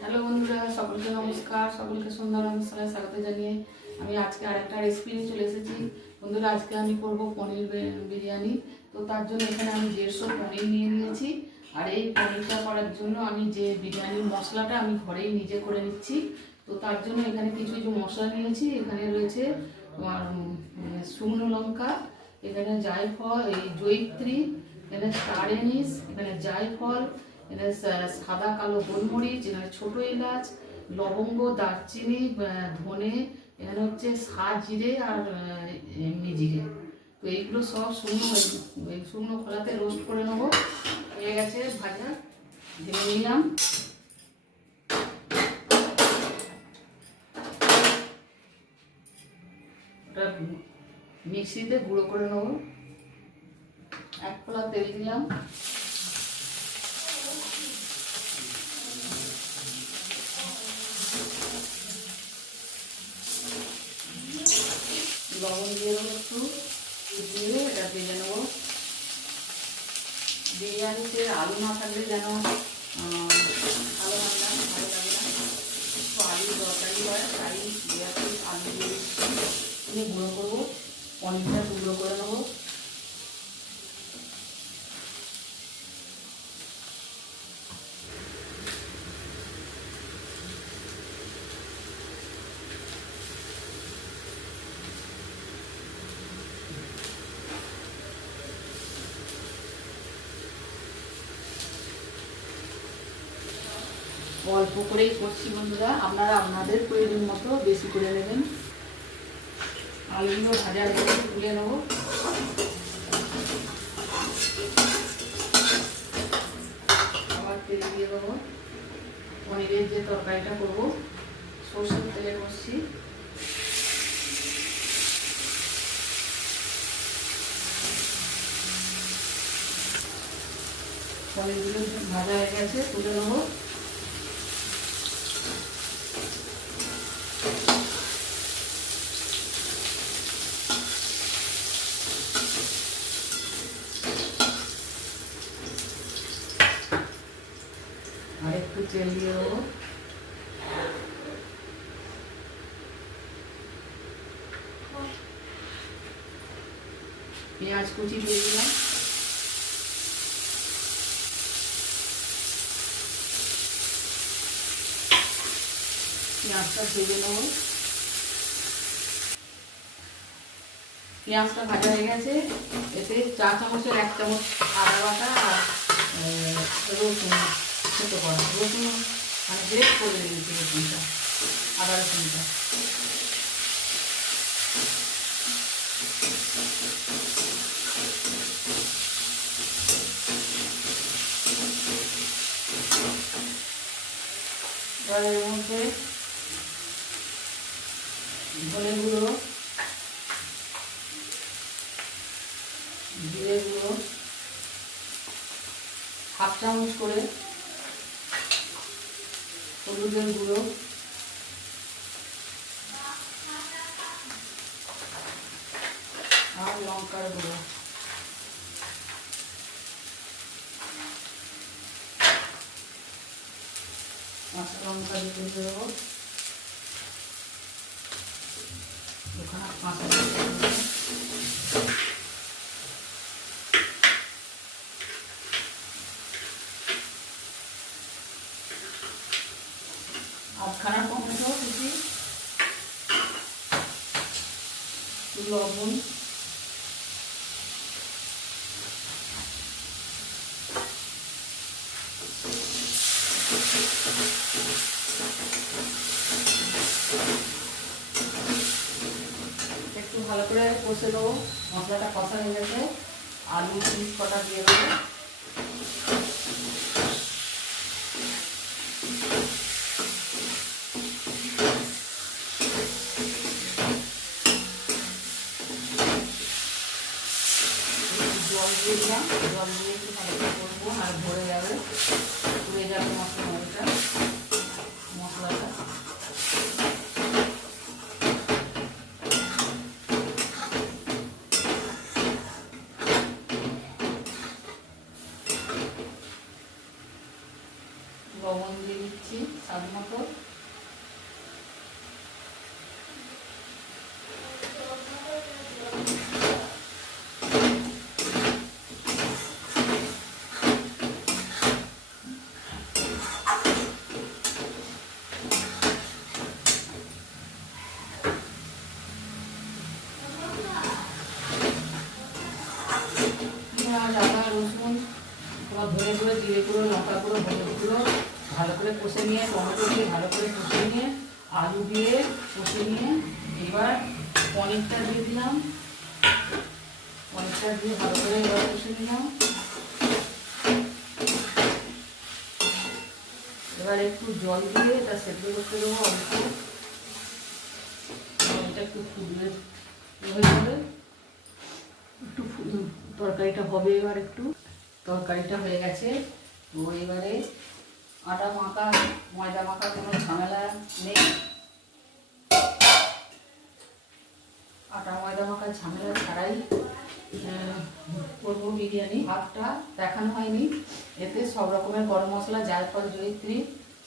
Hello বন্ধুরা, সকলকে নমস্কার। সকলকে সন্ধ্যা অনুষ্ঠানে স্বাগত জানিয়ে আমি আজকে আরেকটা রেসিপি নিয়ে চলে এসেছি। বন্ধুরা, আজকে আমি করব পনির বিরিয়ানি। তো তার জন্য এখানে আমি 150 পনির নিয়ে নিয়েছি। আর এই পনিরটা করার জন্য আমি যে বিরিয়ানির মশলাটা আমি ঘরেই নিজে করে নিচ্ছি। তো তার জন্য এখানে কিছু কিছু মশলা নিয়েছি। এখানে রয়েছে তোমার শুকনো লঙ্কা, এখানে জায়ফল, এই জয়িত্রী, এখানে স্টার এনিস, এখানে জায়ফল, এখানে সাদা কালো গোলমরিচ, এখানে ছোটো এলাচ, লবঙ্গ, দারচিনি, ধনে, এখানে হচ্ছে জিরে আর এমনি জিরে। তো এইগুলো সব শুকনো খোলাতে রোস্ট করে নেবো। হয়ে গেছে ভাজা, ঢেলে নিলাম। ওটা মিক্সিতে গুঁড়ো করে নেবো। এক ফোঁটা তেল দিলাম, লবণ দিয়ে দেবো একটু, দিয়ে এটা ভেজে নেবো। বিরিয়ানিতে আলু না থাকলে যেন ভালো লাগে না, ভালো লাগে না। একটু আলুর দরকারি হয়, তাই আলু দিয়ে গুঁড়ো করবো। পনিরটা টুকরো করে নেবো। অল্প করেই করছি বন্ধুরা, আপনারা আপনাদের প্রয়োজন মতো বেশি করে নেবেন। আলুগুলো ভাজা হয়ে তুলে নেব। আবার তেল দিয়ে দেবো। পনিরের যে তরকারিটা করবো, সরষের তেলে করছি। পনিরগুলো ভাজা হয়ে গেছে, তুলে নেবো। আর একটু তেল দিয়ে দেবো। পেঁয়াজ কুচি দিয়ে দিলাম। পেঁয়াজটা ভেজে নেবো। পেঁয়াজটা ভাজা হয়ে গেছে। এতে 4 চামচের 1 চামচ আদা বাটা আর রসুন ছোটো করা, রসুন মানে গ্রেট করে দিয়েছি রসুনটা, আদা রসুনটা। এবার এর মধ্যে ধনে গুঁড়ো, জিরে গুঁড়ো 1/2 চামচ করে, হলুদের গুঁড়ো, আর লঙ্কার গুঁড়ো। কাঁচা লঙ্কা দিয়ে দেবো। ওখানে কাঁচা লঙ্কা দেবো। আধখানা টমেটো কুচি, লবণ, একটু ভালো করে কষে দেবো। মশলাটা কষা হয়ে গেছে, আলু পিস কটা দিয়ে দেবো। জল দিয়ে দিলাম, জল দিয়ে একটু ভালো করে করবো, আর ভরে যাবে, পুড়ে যাবে মশলাটা। লবণ দিয়ে দিচ্ছি স্বাদ মতো। আদা রসুন তোমার ধনে গুঁড়ো, জিরে গুঁড়ো, লঙ্কা গুঁড়ো, হলুদ গুঁড়ো ভালো করে কষে নিয়ে, টমেটো দিয়ে ভালো করে কষে নিয়ে, আলু দিয়ে কষে নিয়ে, এবার পনিরটা দিয়ে দিলাম। পনিরটা দিয়ে ভালো করে এবার কষে নিলাম। এবার একটু জল দিয়ে এটা সেদ্ধ করতে দেবো অল্প। জলটা একটু ফুটলে হয়ে যাবে, একটু তরকারিটা হবে। এবার একটু তরকারিটা হয়ে গেছে। তো এবারে আটা মাখা ময়দা মাখা কোনো ঝামেলা নেই। আটা ময়দা মাখা ঝামেলা ছাড়াই করবো বিরিয়ানি। ভাতটা দেখানো হয়নি, এতে সব রকমের গরম মশলা, জায়ফল, জয়িত্রী,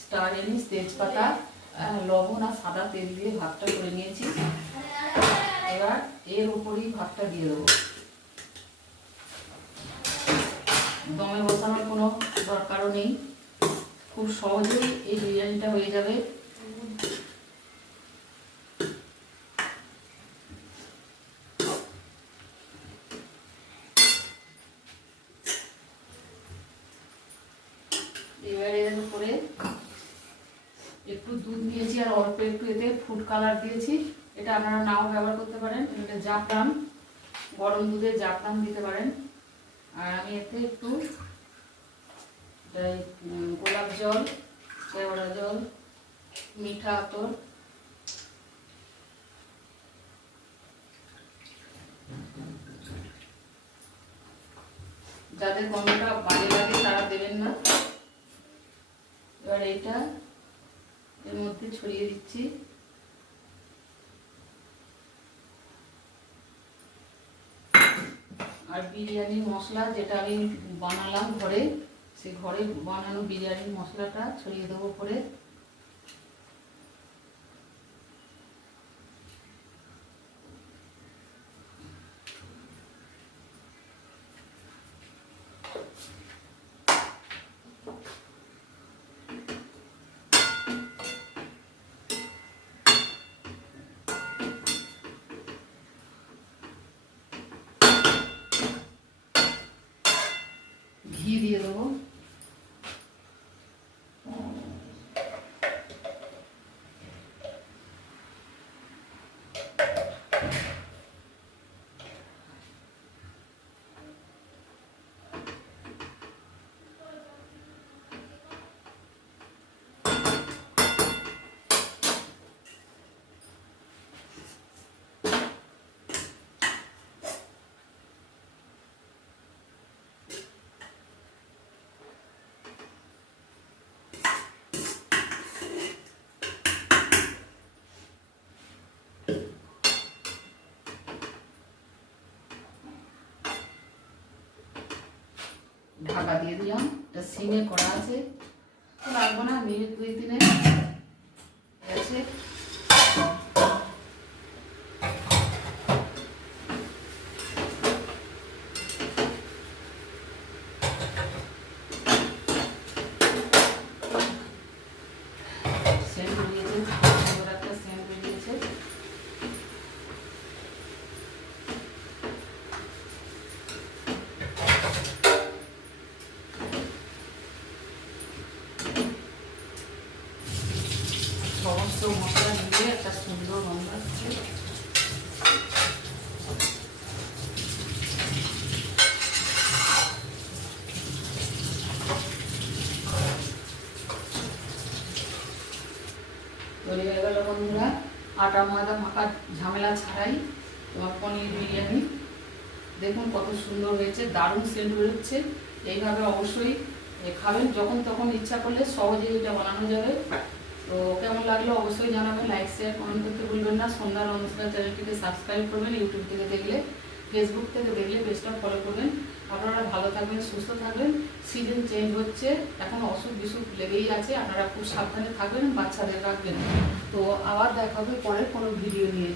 স্টার এনিস, তেজপাতা, লবণ আর সাদা তেল দিয়ে ভাতটা করে নিয়েছি। এবার এর উপরেই ভাতটা দিয়ে দেবো। দমে বসানোর কোনো দরকারও নেই, খুব সহজেই এই বিরিয়ানিটা হয়ে যাবে। এবারে এর উপরে একটু দুধ নিয়েছি আর অল্প একটু এতে ফুড কালার দিয়েছি। এটা আপনারা নাও ব্যবহার করতে পারেন। এটা জাফরান, গরম দুধে জাফরান দিতে পারেন। আর আমি এতে একটু গোলাপ জল, কেওড়া জল, মিঠা আতর, যাদের গন্ধটা বাজে লাগে তারা দেবেন না। এবার এটা এর মধ্যে ছড়িয়ে দিচ্ছি। আর বিরিয়ানির মশলা যেটা আমি বানালাম ঘরে, সেই ঘরে বানানো বিরিয়ানির মশলাটা ছড়িয়ে দেবো উপরে। ঘি দিয়ে দেবো। ঢাকা দিয়ে দিলাম। এটা সিমে করা আছে, লাগবো না, মিনিট 2-3 আছে। সেন্ট বেরিয়েছে, সুন্দর একটা সেন্ট বেরিয়েছে। সমস্ত মশলা মিলিয়ে একটা সুন্দর গন্ধ আসছে। তৈরি হয়ে গেল বন্ধুরা আটা ময়দা মাখা ঝামেলা ছাড়াই তোমার পনির বিরিয়ানি। দেখুন কত সুন্দর হয়েছে, দারুণ সেন্ট বেরোচ্ছে। এইভাবে অবশ্যই খাবেন, যখন তখন ইচ্ছা করলে সহজেই এটা বানানো যাবে। তো কেমন লাগলো অবশ্যই জানাবেন, লাইক শেয়ার কমেন্ট করতে ভুলবেন না। সন্ধ্যার অনুষ্ঠান চ্যানেলটিকে সাবস্ক্রাইব করবেন ইউটিউব থেকে দেখলে। ফেসবুক থেকে দেখলে পেজটা ফলো করবেন। আপনারা ভালো থাকবেন, সুস্থ থাকবেন। সিজন চেঞ্জ হচ্ছে, এখন অসুখ বিসুখ লেগেই আছে, আপনারা খুব সাবধানে থাকবেন, বাচ্চাদের রাখবেন। তো আবার দেখা হবে পরের কোনো ভিডিও নিয়ে।